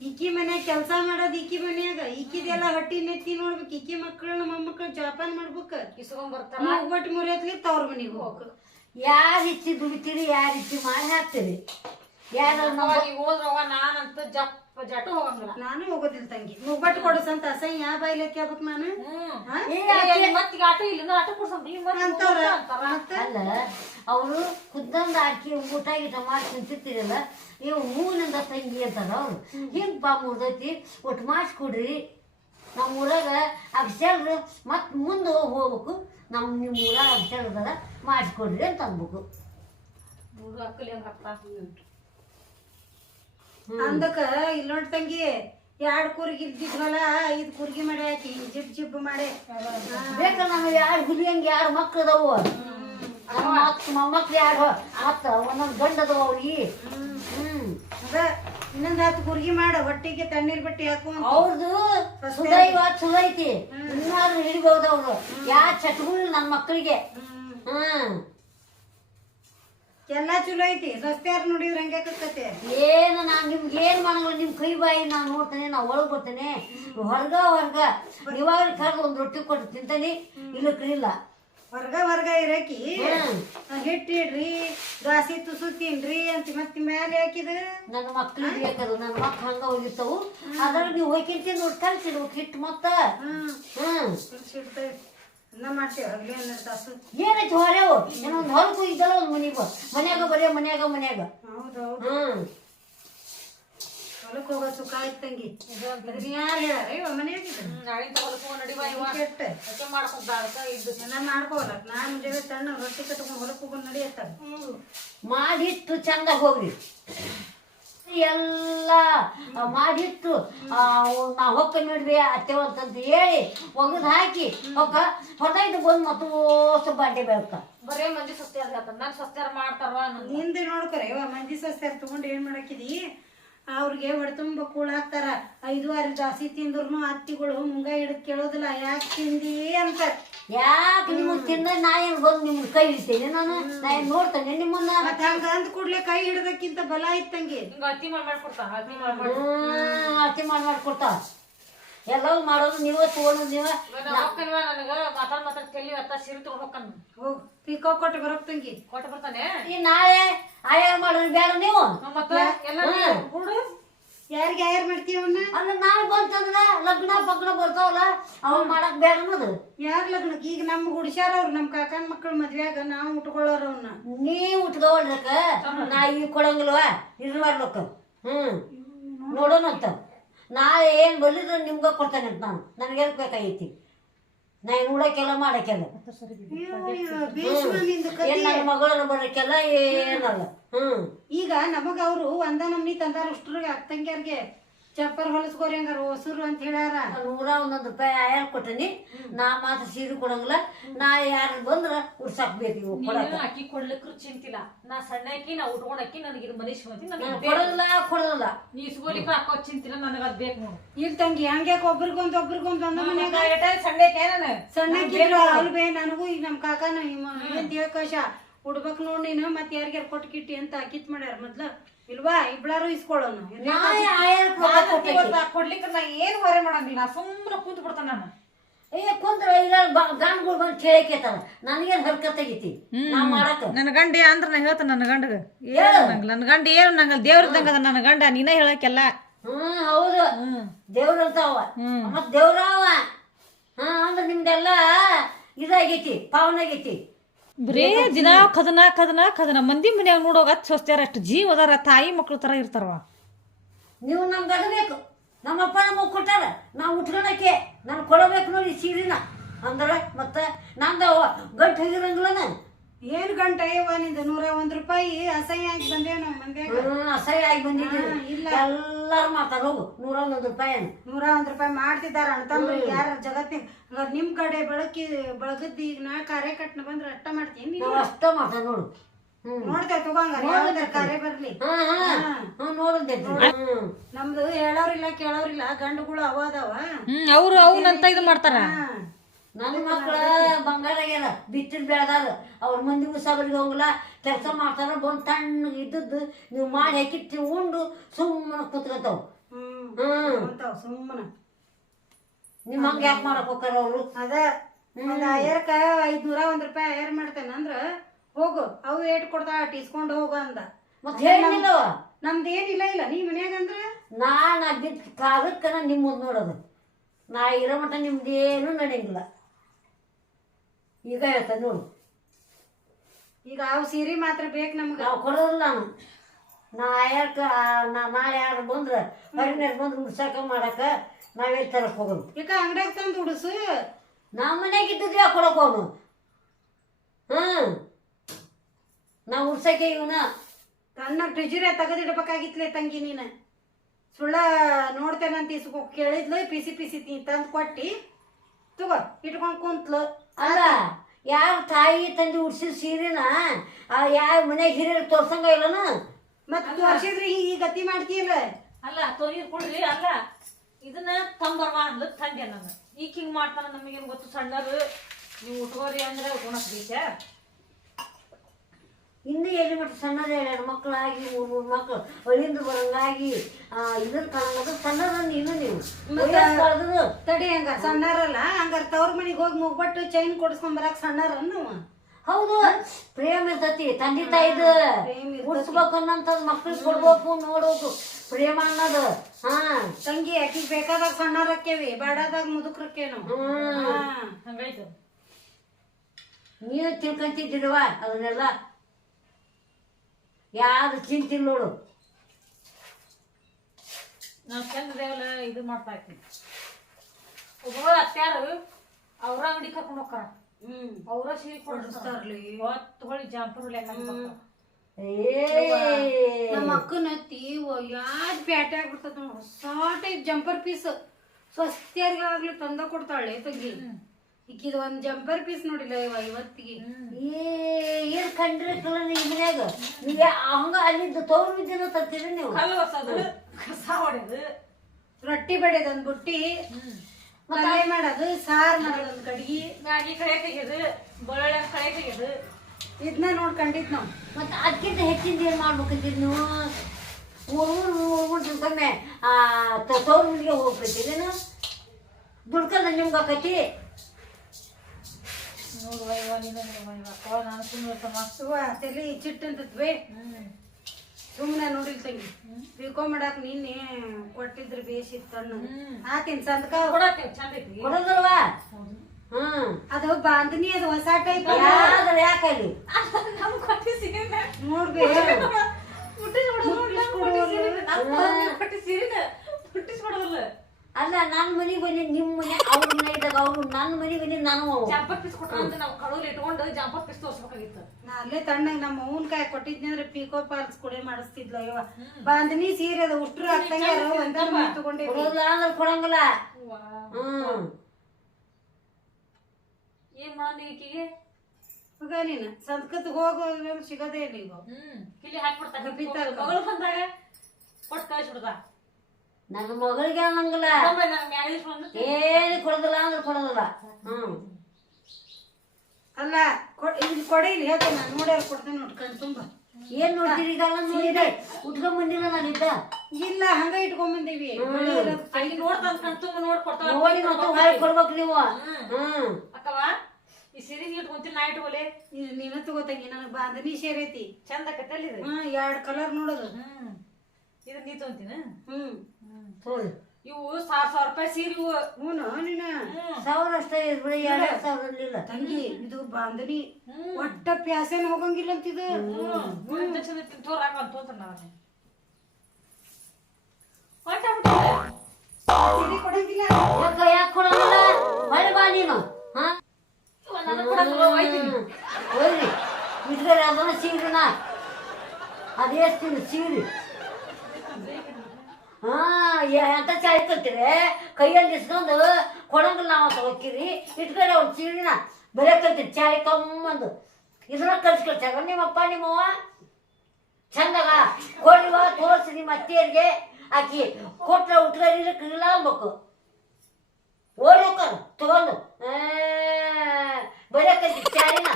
ಈಕಿ ಮನ್ಯಾಗ ಕೆಲಸ ಮಾಡೋದ್ ಈಕಿ ಮನ್ಯಾಗ ಈಕಿದೆಲ್ಲ ಹಟ್ಟಿ ನೆತ್ತಿ ನೋಡ್ಬೇಕು ಈಕಿ ಮಕ್ಕಳನ್ನ ಮೊಮ್ಮಕ್ಕಳು ಜೋಪಾನ ಮಾಡ್ಬೇಕ ಇಸ್ಕೊಂಡ್ ಬರ್ತಾರ ಹೋಗ್ಬಟ್ಟು ಮುರಿಯತ್ಲಿ ತವ್ರ ಮನಿಗೆ ಹೋಗ್ಬೇಕು ಯಾರ ರೀತಿ ದುಡಿತೀರಿ ಯಾರ ರೀತಿ ಮಾಡಿ ಹಾಕ್ತೀರಿ ಯಾರ ಹೋದ್ರವ ನಾನಂತ ಜಟ್ಟು ಹೋಗಂಗಿಲ್ಲ ನಾನು ಹೋಗೋದಿಲ್ಲ ತಂಗಿ ಮುಗ್ಬಟ್ಟು ಕೊಡಸಂತ ಅಸಹ್ಯ ಯಾವ ಬಾಯಿಲೆ ಕೇಳ್ಬೇಕು ನಾನು ಮತ್ತೀಗ ಆಟ ಇಲ್ಲ ಆಟ ಅಲ್ಲ ಅವರು ಖುದ್ದಂದ ಅಕ್ಕಿ ಊಟ ಗೀಟ ಮಾಡಿ ತಿಂತಿರ್ತೀರಲ್ಲ ನೀವು ಮೂಗಿನಿಂದ ತಂಗಿ ಅಂತಾರ ಅವ್ರು ಹಿಂಗ್ ಬಾ ಮುರ್ದೈತಿ ಒಟ್ಟು ಮಾಡಿಸ್ಕೊಡ್ರಿ ನಮ್ಮ ಊರಾಗ ಅಕ್ಷರ ಮತ್ತೆ ಮುಂದೆ ಹೋಗ್ಬೇಕು ನಿಮ್ಮ ಊರಾಗ ಅಕ್ಷರ ಅದಾರ ಮಾಡಿಸ್ಕೊಡ್ರಿ ಅಂತ ಅನ್ಬೇಕು ಅಂದಕ್ಕ ಇಲ್ಲ ನೋಡ್ ತಂಗಿ 2 ಕೂರ್ಗಿ ಇದ್ದಿದ್ವಲ್ಲ 5 ಕೂರ್ಗಿ ಮಾಡಿ ಹಾಕಿ ಜಿಬ್ ಜಿಬ್ ಮಾಡಿ ಬೇಕ ನಮಗೆ 2 ಹುಲಿ ಹಂಗೆ 2 ಮಕ್ಳು ಅದಾವು ಮೊಮ್ಮಕ್ಳು 2 ಮತ್ತ ಒಂದೊಂದು ಗಂಡ ಅದಾವ ಅವ್ರಿಗೆ ಅದ ಇನ್ನೊಂದ್ 10 ಕೂರ್ಗಿ ಮಾಡ ಹೊಟ್ಟಿಗೆ ತಣ್ಣೀರ್ ಬಟ್ಟಿ ಹಾಕು ಅವ್ರದ್ದು ಸುಧೈವ ಸುಧೈತಿ ಇನ್ನಾದ್ರೂ ಹಿಡಿಬಹುದು ಅವ್ರು ಯಾ ಚಟಗಳು ನನ್ನ ಮಕ್ಕಳಿಗೆ ಎಲ್ಲಾ ಚಲೋ ಐತಿ ಸ್ವಸ್ತ್ಯಾರ ನೋಡಿದ್ರ ಹಂಗೆ ಕತ್ತೆ ಏನು ನಾನು ನಿಮ್ಗೆ ಏನ್ ಮಾಡಲ್ಲ ನಿಮ್ ಕೈ ಬಾಯಿ ನಾನು ನೋಡ್ತೇನೆ ನಾ ಒಳಗ್ ಬರ್ತೇನೆ ಹೊರ್ಗ ಇವಾಗ ಕರೆದು ಒಂದ್ ರೊಟ್ಟಿ ಕೊಟ್ಟು ತಿಂತಾನೆ ಇಲ್ಲ ಹೊರ್ಗ ಇರಾಕಿ ಹಿಟ್ಟಿಡ್ರಿ ದಾಸಿ ತುಸು ತಿನ್ರಿ ಅಂತ ಮತ್ತೆ ಮ್ಯಾಲೆ ಹಾಕಿದ ನನ್ನ ಮಕ್ಳಿಗೆ ಬೇಕದು ನನ್ನ ಮಕ್ಳು ಹಂಗ ಹೋಗಿರ್ತಾವು ಅದ್ರ ನೀವು ಹೋಯ್ಕಿಂತ ನೋಡಿ ಕಲ್ಸಿಡ್ಬೇಕು ಹಿಟ್ಟು ಮತ್ತ ಮಾಡ್ತೇವೆ ಹಗ್ಲಿ 12 ತಾಸು ಏನೈತಿ ಹೊರೆವು ಏನೊಂದು ಹೊರಗೂ ಇದ್ದಲ್ಲ ಒಂದು ಮನ್ಯಾಗ ಬರೀ ಮನ್ಯಾಗ ಹೌದೌದು ಹೊಲಕ್ ಹೋಗೋ ಸುಖ ಆಯ್ತು ತಂಗಿ ಯಾರು ಹೇಳಾರ ಮನ್ಯಾಗ ಮಾಡ್ಕೋಲ್ಲ ನಾ ಮುಂಜಾನೆ ತಣ್ಣ ರೊಟ್ಟಿ ಕಟ್ಕೊಂಡು ಹೊಲಕ್ ಹೋಗೋದು ನಡಿಯತ್ತ ಮಾಡಿಟ್ಟು ಚಂದ ಹೋಗ್ರಿ ಎಲ್ಲ ಮಾಡಿಟ್ಟು ನಾ ಹೊಕ್ಕ ನೋಡ್ರಿ ಅತ್ತೆವಂತಂತ ಹೇಳಿ ಒಗದ್ ಹಾಕಿ ಹೊರಟಾಯ್ತು ಬಂದು ಮತ್ತು ಬಾಂಡೆ ಬೇಕ ಬರೇ ಮಂದಿ ಸಸ್ತ್ಯಾರ ನಾನು ಸಸ್ತ್ಯಾರ ಮಾಡ್ತಾರ ನಿಂದೆ ನೋಡ್ಕರ ಮಂದಿ ಸಸ್ತ್ಯಾರ ತಗೊಂಡು ಏನ್ ಮಾಡಾಕಿದಿ ಅವ್ರಿಗೆ ಹೊಡ್ತುಂಬ ಕೂಳ ಹಾಕ್ತಾರ 5-6 ದಾಸಿ ತಿಂದ್ರು ಅತ್ತಿಗಳು ಮುಂಗ ಹಿಡಿದ್ ಕೇಳೋದಿಲ್ಲ ಯಾಕೆ ತಿಂದಿ ಅಂತ ಯಾಕೆ ನಿಮಗ್ ತಿಂದ ನಾ ಏನ್ ಬಂದು ನಿಮ್ಗೆ ಕೈ ಹಿಡ್ತೇನೆ ನಾನು ನಾ ಏನ್ ನೋಡ್ತೇನೆ ನಿಮ್ಮನ್ನ ಮತ್ತೆ ಹಂಗ ಅಂದ ಕೂಡ್ಲೆ ಕೈ ಹಿಡ್ದಕ್ಕಿಂತ ಬಲ ಇತ್ತಂಗೆ ಅತಿ ಮಾಡ್ಕೊಡ್ತಾರ ಎಲ್ಲವೂ ಮಾಡೋದು ನೀವ ತಗೊಂಡು ನನಗ ಮಾತಾಡ್ ತೆಲಿವತ್ತ ಸಿರಿ ತಗೊಂಡ್ ಹೋಗ್ತಾನ ಹೋಗ್ ಪಿಕೋ ಕೊಟ್ಟು ಬರಕ್ ತಂಗಿ ಕೊಟ್ಟು ಬರ್ತಾನೆ ಈ ನಾಳೆ ಆಯಾರ ಮಾಡೋದು ಬೇಡ ನೀವು ಮತ್ತೆ ಎಲ್ಲ ಯಾರಿಗೆ ಆಯರ್ ಮಾಡ್ತೀವಿ ಅವನ್ನ? ಅಲ್ಲ ನಾಳೆ ಬಂತಂದ್ರ ಲಗ್ನ ಪಗ್ನ ಬರ್ತಾವಲ್ಲ ಅವ್ ಮಾಡಕ್ ಬೇಡ ಅನ್ನೋದು. ಯಾರ ಲಗ್ನಕ್ಕೆ? ಈಗ ನಮ್ಗೆ ಹುಡ್ಸ್ಯಾರ ಅವ್ರು, ನಮ್ಮ ಕಾಕನ ಮಕ್ಕಳ ಮದ್ವೆಯಾಗ ನಾವು ಉಟ್ಕೊಳ್ಳೋರು ಅವನ್ನ. ನೀ ಉಟ್ಕೊಳ್ರಕ ನಾ ಈಗ ಕೊಡಂಗಿಲ್ವಾ ಇದು ಮಾಡ್ಬೇಕ. ನೋಡೋಣಂತ ನಾಳೆ ಏನ್ ಬರ್ಲಿದ್ರೆ ನಿಮ್ಗ ಕೊಡ್ತೇನೆ ಅಂತ ನಾನು. ನನಗೆ ಬೇಕಾಗೈತಿ. ನಾ ನೋಡಕ್ಕೆಲ್ಲ ಮಾಡಕ್ಕೆಲ್ಲ ಏನ್ ನನ್ನ ಮಗಳನ್ನ ಬರಕ್ಕೆಲ್ಲ ಏನಲ್ಲ. ಈಗ ನಮಗ ಅವ್ರು ಒಂದ ನಮ್ನಿ ತಂದಾರ ಅಷ್ಟ್ರಿಗೆ ಅಕ್ಕಂಗ್ಯಾರ್ಗೆ ಚಪ್ಪರ್ ಹೊಲಸ್ಕೋರಿ ಹಂಗಾರ ಹೊಸರು ಅಂತ ಹೇಳ್ಯಾರ. ₹101 ಆಯಾರ ಕೊಟ್ಟನಿ. ನಾ ಮಾತ್ರ ಸೀರೆ ಕೊಡಂಗಿಲ್ಲ. ನಾ ಯಾರು ಬಂದ್ರ ಉಡ್ಸಾಕ್ಬೇಕು ಅಕ್ಕಿ ಕೊಡ್ಲಿಕ್ರು ಚಿಂತಿಲ್ಲ. ನಾ ಸಣ್ಣಕ್ಕಿ ನಾ ಉಟ್ಕೊಂಡಕ್ಕಿ ನನಗೆ ಇದು ಮನೀಶ್ ಕೊಡಲ್ಲ ನೀ ಇಸ್ಕೋಲಿಕ್ಕೆ ಹಾಕೋ ಚಿಂತಿಲ್ಲ. ನನಗ ಅದ್ ಬೇಕು ನೋಡು. ಈಗ ತಂಗಿ ಹಂಗ್ಯಾಕ ಒಬ್ರಿಗೊಂದ್ ಒಂದ ಮನ್ಯಾಗ ಸಣ್ಣಕ್ಕೆ ನಾನು ಸಣ್ಣಕ್ಕಿದ್ರು ಅಲ್ವೇ ನನಗೂ ಈಗ ನಮ್ ಕಾಕನ ದೇವಕಾಶ ಉಡ್ಬೇಕ್ ನೋಡ್ ನೀನು ಮತ್ತೆ ಯಾರಿಗಾರ ಕೊಟ್ಕಿಟ್ಟಿ ಅಂತ ಕಿತ್ ಮಾಡ್ಯಾರ ಮೊದ್ಲ ಇಲ್ವಾ? ಇಬ್ಳಾರು ಇಸ್ಕೊಳ್ಳೋಣ. ಕೊಡ್ಲಿಕ್ಕೆ ನಾ ಏನ್ ಹೊರೆ ಮಾಡಂಗಿಲ್ಲ. ನಾ ಸುಮ್ಮನೆ ಕೂತ್ ಬಿಡ್ತಾನ ನಾನು. ಕುಂದ್ರ ಇಲ್ಲ ಗಾಂಡ್ಗಳು ಬಂದು ಕೇಳಕೇತಾರ. ನನಗೇನ್ ಹರ್ಕ ತೆಗಿತಿ ನಾ ಮಾಡಕ. ನನ್ನ ಗಂಡ ಅಂದ್ರ ನಾ ಹೇಳ್ತಾನ. ನನ್ನ ಗಂಡಗ ನನ್ನ ಗಂಡ ಏನು ನಂಗ ದೇವ್ರ ಇದ್ದಂಗ ಅದ ನನ್ನ ಗಂಡ. ನೀನೇ ಹೇಳಕ್ಕೆಲ್ಲ. ಹೌದು ದೇವ್ರಂತಾವ ಮತ್ ದೇವ್ರವ. ಅಂದ್ರ ನಿಮ್ದೆಲ್ಲ ಇದಾಗೈತಿ, ಪಾವನಾಗೈತಿ. ಬರೇ ದಿನ ಕದನ ಮಂದಿ ಮನ್ಯಾಗ ನೋಡೋಗ ಸ್ವಸ್ತ್ಯಾರ. ಅಷ್ಟು ಜೀವ ಅದಾರ. ತಾಯಿ ಮಕ್ಳು ತರ ಇರ್ತಾರವ. ನೀವು ನಮ್ಗೆ ಅಡಬೇಕು. ನಮ್ಮಪ್ಪ ನಮಗ್ ಕೊಟ್ಟಾರ. ನಾವು ಉಟ್ಕೊಳಕ್ಕೆ ನಾನು ಕೊಡಬೇಕು ನೋಡಿ ಸೀರಿನ ಅಂದ್ರೆ ಮತ್ತೆ ನಂದ ಗಂಟು ಹೋಗಿರಂಗಿಲ್ಲ. ಏನ್ ಗಂಟ ಅಯ್ಯವ ನಿಂದ ₹101 ಅಸಹ್ಯ ಆಗಿ ಬಂದೇವ್ ನಮ್ ಮಂದ್ಯಾಗ. ಅಸಹ್ಯ ಆಗಿ ಬಂದಿದ್ದೀವಿ. ಎಲ್ಲಾರು ಮಾತಾಡ ಹೋಗು. ₹101 ₹101 ಮಾಡ್ತಿದಾರ ಅಣ್ತಂಬ್ರಿಗೆ ಯಾರ ಜಗತ್ತಿನ. ನಿಮ್ ಕಡೆ ಬೆಳಗದ್ದಿ ಈಗ ನಾ ಕಾರ್ಯ ಕಟ್ನ ಬಂದ್ರ ಅಷ್ಟ ಮಾಡ್ತೀನಿ. ನಾವು ಅಷ್ಟ ಮಾತಾಡ ನೋಡು. ನೋಡ್ತೇವೆ ತಗೋಂಗ ಕಾರ್ಯ ಬರ್ಲಿ. ನಮ್ದು ಹೇಳೋರಿಲ್ಲ ಕೇಳೋರಿಲ್ಲ. ಗಂಡುಗಳು ಅವ ಅದಾವ. ಅವ್ರು ಅವನಂತ ಇದು ಮಾಡ್ತಾರ. ನನ್ನ ಮಕ್ಳ ಬಂಗಾರ ಆಗ್ಯಾರ. ಬಿತ್ತಿನ ಬೆಳೆದಾರ. ಅವ್ರ ಮಂದಿ ಮುಸಾಬರಿಗೆ ಹೋಗಲ್ಲ. ಕೆಲಸ ಮಾಡ್ತಾರ. ಬಂದು ತಣ್ಣಗೆ ಇದ್ದದ್ದು ನೀವು ಮಾಡಿ ಹಾಕಿಟ್ಟು ಉಂಡು ಸುಮ್ಮನೆ ಕೂತ್ಕೊತಾವ. ಸುಮ್ಮನ ನಿಮ್ ಹಂಗ ಯಾಕೆ ಮಾಡಕ್ ಹೋಗ್ತಾರ ಅವ್ರು? ಅದ ಒಂದ್ ಅಯ್ಯರ್ಕ ₹501 ಅಯ್ಯರ್ ಮಾಡ್ತೇನೆ ಅಂದ್ರ ಹೋಗು ಅವು ಏಟ್ ಕೊಡ್ತಾಳ ಅಟ್ ಇಸ್ಕೊಂಡು ಹೋಗು ಅಂದ. ಮತ್ತೆ ಹೇಳಿಲ್ಲವ ನಮ್ದು ಏನಿಲ್ಲ ಇಲ್ಲ ನೀ ಮನ್ಯಾಗ ಅಂದ್ರ ನಾನು ಅದ್ದಿದ್ದ ಕಾಲಕ್ಕನ ನಿಮ್ಮ ಮುಂದೆ ನೋಡೋದು. ನಾ ಇರೋ ಮಟ್ಟ ನಿಮ್ದೇನು ನಡೆಯಂಗಿಲ್ಲ. ಈಗ ಹೇಳ್ತಾನೆ ನೋಡು. ಈಗ ಅವು ಸೀರೆ ಮಾತ್ರ ಬೇಕು ನಮ್ಗೆ. ನಾವು ಕೊಡೋದಿಲ್ಲ. ನಾ ಯಾಕ ನಾಳೆ ಯಾರು ಬಂದ್ರೆ ಹೊರಗಿನಾಗ ಬಂದು ಉಡ್ಸಾಕ ಮಾಡಕ ನಾವೇ ತರಕ್ ಹೋಗೋದು. ಈಗ ಅಂಗಡಿಯಾಗ ತಂದು ಉಡ್ಸು. ನಮ್ಮ ಮನ್ಯಾಗ ಇದ್ದಿದ್ವಿ ಕೊಡಕ್ ಹೋನು. ನಾವು ಉಡ್ಸಕ್ಕೆ ಇವನ ತನ್ನ ಟ್ರೆಜರಿ ತೆಗೆದಿಡ್ಬೇಕಾಗಿತ್ಲೆ ತಂಗಿ. ನೀನು ಸುಳ್ಳ ನೋಡ್ತೇನಂತ ಇಸ್ಕೊ ಕೇಳಿದ್ಲು. ಪಿಸಿ ತಂದು ಕೊಟ್ಟಿ ತಗೋ ಇಟ್ಕೊಂಡ್ ಕುಂತ್ಲು. ಅಲ್ಲ ಯಾವ ತಾಯಿ ತಂದು ಉಡ್ಸಿದ ಸೀರೆನ ಯಾವ ಮನ್ಯಾಗ ಹಿರಿಯರ್ ತೋರ್ಸಂಗ ಇಲ್ಲನ. ಮತ್ತೆ ತೋರ್ಸಿದ್ರಿ ಈ ಗತಿ ಮಾಡ್ತೀಯಲ್ಲ. ಅಲ್ಲ ತೊನಿ ಕೊಡ್ರಿ. ಅಲ್ಲ ಇದನ್ನ ತಂಬರ್ವ ಅಂದ್ಲು ತಂದೆ. ನಾನು ಈಗ ಹಿಂಗ್ ಮಾಡ್ತಾನ. ನಮಗೇನು ಗೊತ್ತು ಸಣ್ಣರು. ನೀವು ಉಟ್ಕೋರಿ ಅಂದ್ರೆ ಉಟ್ಕೊಳಕ್ ಬೇಕ. ಇನ್ನು ಎಲ್ಲಿ ಮಟ್ಟ ಸಣ್ಣದ ಹೇಳ್ಯಾರ. ಮಕ್ಕಳಾಗಿ 3 ಮಕ್ಕಳು ಅಳಿಂದು ಬರಂಗಾಗಿ ಇದನ್ನ ಕಾಣೋದು ಸಣ್ಣದ. ನೀನು ನೀವು ತಡಿ ಹಂಗಾರ ಸಣ್ಣಾರಲ್ಲ. ಹಂಗಾರ ತವ್ರ ಮನಿಗೆ ಹೋಗಿ ಮುಗ್ಬಟ್ಟು ಚೈನ್ ಕೊಡಿಸ್ಕೊಂಡ್ ಬರಾಕ್ ಸಣ್ಣಾರ ನಾವು. ಹೌದು ಪ್ರೇಮ ಇರ್ತತಿ. ತಂದೆ ತಾಯಿದ ಉಡ್ಸ್ಬೇಕು ಅನ್ನೋಂಥದ್ದು ಮಕ್ಳಿಗೆ ಕೊಡ್ಬೇಕು ನೋಡ್ಬೇಕು. ಪ್ರೇಮ ಅನ್ನೋದು. ತಂಗಿ ಆಕಿಗೆ ಬೇಕಾದಾಗ ಸಣ್ಣಾರಕ್ಕೇವಿ ಬೇಡಾದಾಗ ಮುದುಕ್ರಕ್ಕೇನು. ಹಂಗಾಯ್ತು. ನೀನು ತಿಳ್ಕೊಂತಿದ್ದೀರವ ಅದನ್ನೆಲ್ಲ. ಯಾವ್ದು ಚಿಂತಿಲ್ಲ ನೋಡು. ನಾವು ಚಂದ್ರದೇವಲ್ಲ ಇದು ಮಾಡ್ತಾ ಇರ್ತೀವಿ. ಒಬ್ಬರು ಅತ್ಯಾರು ಅವ್ರ ಅಂಗಡಿ ಕರ್ಕೊಂಡು ಹೋಗ್ತಾರ. ಅವ್ರ ಸೀರೆ ಕೊಡಿಸ್ತಾರ್ಲಿ. ಹೊಳಿ ಜಾಂಪರ್ ನಮ್ಮ ಅಕ್ಕನತ್ತಿ ಯಾವ್ದು ಪ್ಯಾಟೆ ಆಗ್ಬಿಡ್ತದ. ಹೊಸ ಟೈಪ್ ಜಂಪರ್ ಪೀಸ್ ಸ್ವಸ್ತ್ಯಾರಿಗಾಗ್ಲಿ ತಂದ ಕೊಡ್ತಾಳೆ ತಂಗಿ. ಈಕಿದ ಒಂದ್ ಜಂಪರ್ ಪೀಸ್ ನೋಡಿಲ್ಲ ಇವತ್ತಿಗೆ. ಏನ್ ಕಂಡ್ರಿಕಲ್ಲ ನಿಮ್ ಮನ್ಯಾಗ. ನೀವ್ ಹಂಗ ಅಲ್ಲಿದ್ದು ತವ್ರ ವಿದ್ಯೆನ ತರ್ತೀರಿ ನೀವು. ಕಲ್ಲು ಹೊಸದು ಕಸ ಹೊಡೆದು ರೊಟ್ಟಿ ಬಡಿಯೋದೊಂದ್ ಬುಟ್ಟಿ ಪಲ್ಯ ಮಾಡೋದು ಸಾರು ಮಾಡೋದೊಂದ್ ಕಡ್ಗಿ ಮ್ಯಾಗಿ ಕಳೆ ತೆಗೆದು ಬೆಳ್ಳುಳ್ಳಿ ಕಳೆ ತೆಗೆದು ಇದನ್ನ ನೋಡ್ಕೊಂಡಿದ್ ನಾವ್. ಮತ್ತ ಅದಕ್ಕಿಂತ ಹೆಚ್ಚಿಂದ ಏನ್ ಮಾಡ್ಬೇಕಂತೀರಿ ನೀವು? ಮೂರು ಕಮ್ಮೆ ತವ್ರ ಮನೆಗೆ ಹೋಗ್ಬಿಡ್ತೀರಿ. ದುಡ್ಕಂದ ನಿಮ್ಗೆ ಆಕೈತಿ. ನೋಡುವ ನೀನು ನಾನು ಸುಮ್ಮನೆ ತಲಿ ಚಿಟ್ಟಂತದ್ವಿ. ಸುಮ್ನೆ ನೋಡಿಲ್ ತಂಗಿ ಪಿಕೋ ಮಾಡಾಕ ನಿನ್ನೆ ಕೊಟ್ಟಿದ್ರು ಬೇಸಿತ್ತು ಹಣ್ಣು ಹಾಕಿನ್ ಸಂದಕ ಕೊಡಕ್ಕೆ ಚಂದ ಐತಿ ಕೊಡೋದಲ್ವಾ ಹ್ಮ್ ಅದು ಬಾಂಧನಿ ಅದು ಹೊಸ ಟೈಪ್ ಯಾವ್ದ್ರ ಯಾಕಲ್ಲಿ ನಮ್ ಕೊಟ್ಟಿ ಸಿಗಿನ ನೋಡ್ಬೇಕು ಕೊಟ್ಟಿ ಸೀರಿನ ಹುಟ್ಟಿಸ್ಕೊಡೋದಲ್ಲ ಅಲ್ಲ ನನ್ನ ಮನೆಗೆ ಬಂದಿ ನಿಮ್ಮ ಮನೆ ಅವ್ರ ಮನೆ ಇದ್ದಾಗ ಅವ್ರು ನನ್ನ ಮನೆಗೆ ಬಂದಿ ನಾನು ಜಂಪರ್ ಪೀಸ್ ಕೊಟ್ರ ಅಂತ ನಾವು ಕಡೋಲ್ ಇಟ್ಕೊಂಡು ಜಂಪರ್ ಪೀಸ್ ತೋರ್ಸ್ಬೇಕಾಗಿತ್ತು ನಾ ಅಲ್ಲೇ ತಣ್ಣಗ ನಮ್ಮ ಅವ್ವನ್ ಕಾಯಿ ಕೊಟ್ಟಿದ್ನಿ ಅಂದ್ರೆ ಪಿಕೋ ಪಾಲ್ಸ್ ಕೊಡೆ ಮಾಡಿಸ್ತಿದ್ಲ ಇವ ಬಾಂಧನಿ ಸೀರೆ ಅದು ಉಷ್ಟ್ರು ಹಾಕ್ತಂಗೆ ಒಂದ್ ತಗೊಂಡೇವಿ ಕೊಡೋದಿಲ್ಲ ಅಂದ್ರೆ ಕೊಡಂಗಿಲ್ಲ ಹ್ಮ್ ಏನ್ ಮಾಡೋದು ಈಕಿಗೆ ಈಗ ನೀನು ಸಂಸ್ಕೃತ ಹೋಗೋದ್ರೆ ಸಿಗೋದೇ ಇಲ್ಲ ಈಗ ಕಿಲಿ ಹಾಕ್ಬಿಡ್ತಾ ಬಿತ್ತಲ್ಲ. ಮಗಳು ಬಂದಾಗ ಕೊಟ್ಟು ಕಳಿಸ್ಬಿಡ್ತಾ ನನ್ನ ಮಗಳಿಗೆ ಅನ್ನಂಗಿಲ್ಲ ಏನು ಕೊಡೋದಿಲ್ಲ ಅಂದ್ರೆ ಕೊಡೋದಿಲ್ಲ ಹ್ಮ್ ಅಲ್ಲ ಇಲ್ಲಿ ಕೊಡಿ ಇಲ್ಲಿ ಹೇಳ್ತೇನೆ ನಾನು ನೋಡ್ಯಾರ ಕೊಡ್ತೇನೆ ನೋಡ್ಕೊಂಡು ತುಂಬ ಏನ್ ನೋಡ್ತೀರಿ ಈಗಲ್ಲ ನೋಡಿದೆ ಉಟ್ಕೊಂಡ್ ಬಂದಿಲ್ಲ ನಾನಿದ್ದ ಇಲ್ಲ ಹಂಗ ಇಟ್ಕೊಂಡ್ ಬಂದೀವಿ ಅಲ್ಲಿ ನೋಡ್ತಾ ತುಂಬ ನೋಡಿ ಕೊಡ್ತಾವ ನೋಡಿ ಮತ್ತೆ ಹೊಳೆ ಕೊಡ್ಬೇಕು ನೀವು ಹ್ಮ್ ಅಕ್ಕವ ಈ ಸೀರೆ ನೀ ಇಟ್ಕೊಂತೀನಿ ನಾ ಇಟ್ಕೊಲೆ ನೀನ ತಗೋತಂಗಿ ನನಗ್ ಬಾಂಧನಿ ಸೇರ್ ಐತಿ ಚಂದ ಆಕತ್ತಲ್ಲ ಇದು 2 ಕಲರ್ ನೋಡೋದು ಇದು ನೀ ತೊಗೊಂತೀನಿ ತೋರಿ ಇವು 1000 ರೂಪಾಯಿ ಸೀರೆ ಇವು ಹ್ಞೂ ನೀನ 1000 ಅಷ್ಟೇ ಬಿಡಿ 2000 ಇಲ್ಲ ತಂಗಿ ಇದು ಬಾಂಧನಿ ಒಟ್ಟ ಪ್ಯಾಸೇನ್ ಹೋಗಂಗಿಲ್ಲ ಅಂತಿದು ತೋರ್ ಹಾಕಂತ ತೋತ ನಾನು ಸೀರೆ ಕೊಡಂಗಿಲ್ಲ ಯಾಕೆ ಕೊಡೋದಿಲ್ಲ ಹೊಳೆ ಬಾ ನೀನು ಹಾ ಹೋಗ್ರಿ ಇಟ್ಕೊರಿ ಅದನ್ನ ಸೀರಿನ ಅದೇ ಸೀರೆ ಹಾ ಎಂತ ಚಾಯ್ ಕಲ್ತೀರಿ ಕೈಯಲ್ಲಿ ಇಸ್ಕೊಂಡು ಕೊಡಂಗಿಲ್ಲ ನಾವು ತಗೋಕಿರಿ ಇಟ್ಕೊರಿ ಅವ್ನ ಸೀರಿನ ಬೆಲೆ ಕಲ್ತೀರಿ ಚಾಯ್ ಕಮ್ಮಂದು ಇದ್ರ ಕಲ್ಸ್ಕೊಳ್ತಾರ ನಿಮ್ಮಪ್ಪ ನಿಮ್ಮವ್ವ ಚಂದಾಗ ಕೊಡಿವ ತೋರಿಸಿ ನಿಮ್ಮ ಅತ್ತೆಯರಿಗೆ ಆಕಿ ಕೊಟ್ರ ಉಟ್ಕೊರಿ ಇಲ್ಲ ಅನ್ಬೇಕು ಓಡಿ ಹೋಗ್ತಾರ ತಗೊಂಡು ಬೆಲೆ ಕಲ್ತಿ ಚಾಯ್ನ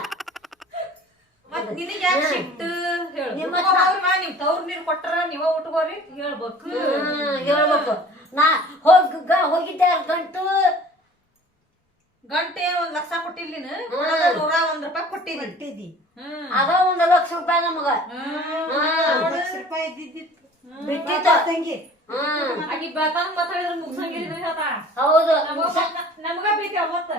ನಿನಗೆ ಯಾಕೆ ಸಿಟ್ಟು ಹೇಳು ನಿಮ್ಮ ನಿಮ್ ತವ್ರ ನೀರ್ ಕೊಟ್ರ ನೀವ ಉಟ್ಕೋರಿ ಹೇಳ್ಬೇಕು ಹೇಳ್ಬೇಕು ನಾ ಹೋಗಿದ್ದೆ ಗಂಟೆ 1 ಲಕ್ಷ ಕೊಟ್ಟಿಲ್ಲ ನೀನು 101 ರೂಪಾಯಿ ಕೊಟ್ಟಿದ್ದಿ ಅದ 1 ಲಕ್ಷ ರೂಪಾಯಿ ನಮಗ ರೂಪಾಯಿ ಇದ್ದಿತ್ತು ಬಿಟ್ಟಿತ್ತ ತಂಗಿ ಆಕಿ ಬೆಳ್ತಾನ ಮಾತಾಡಿದ್ರೆ ಮುಗ್ಸಂಗಿಲ್ಲ ಹೇಳ್ತಾ ಹೌದು ನಮಗ ಬೀತಿ ಅವತ್ತ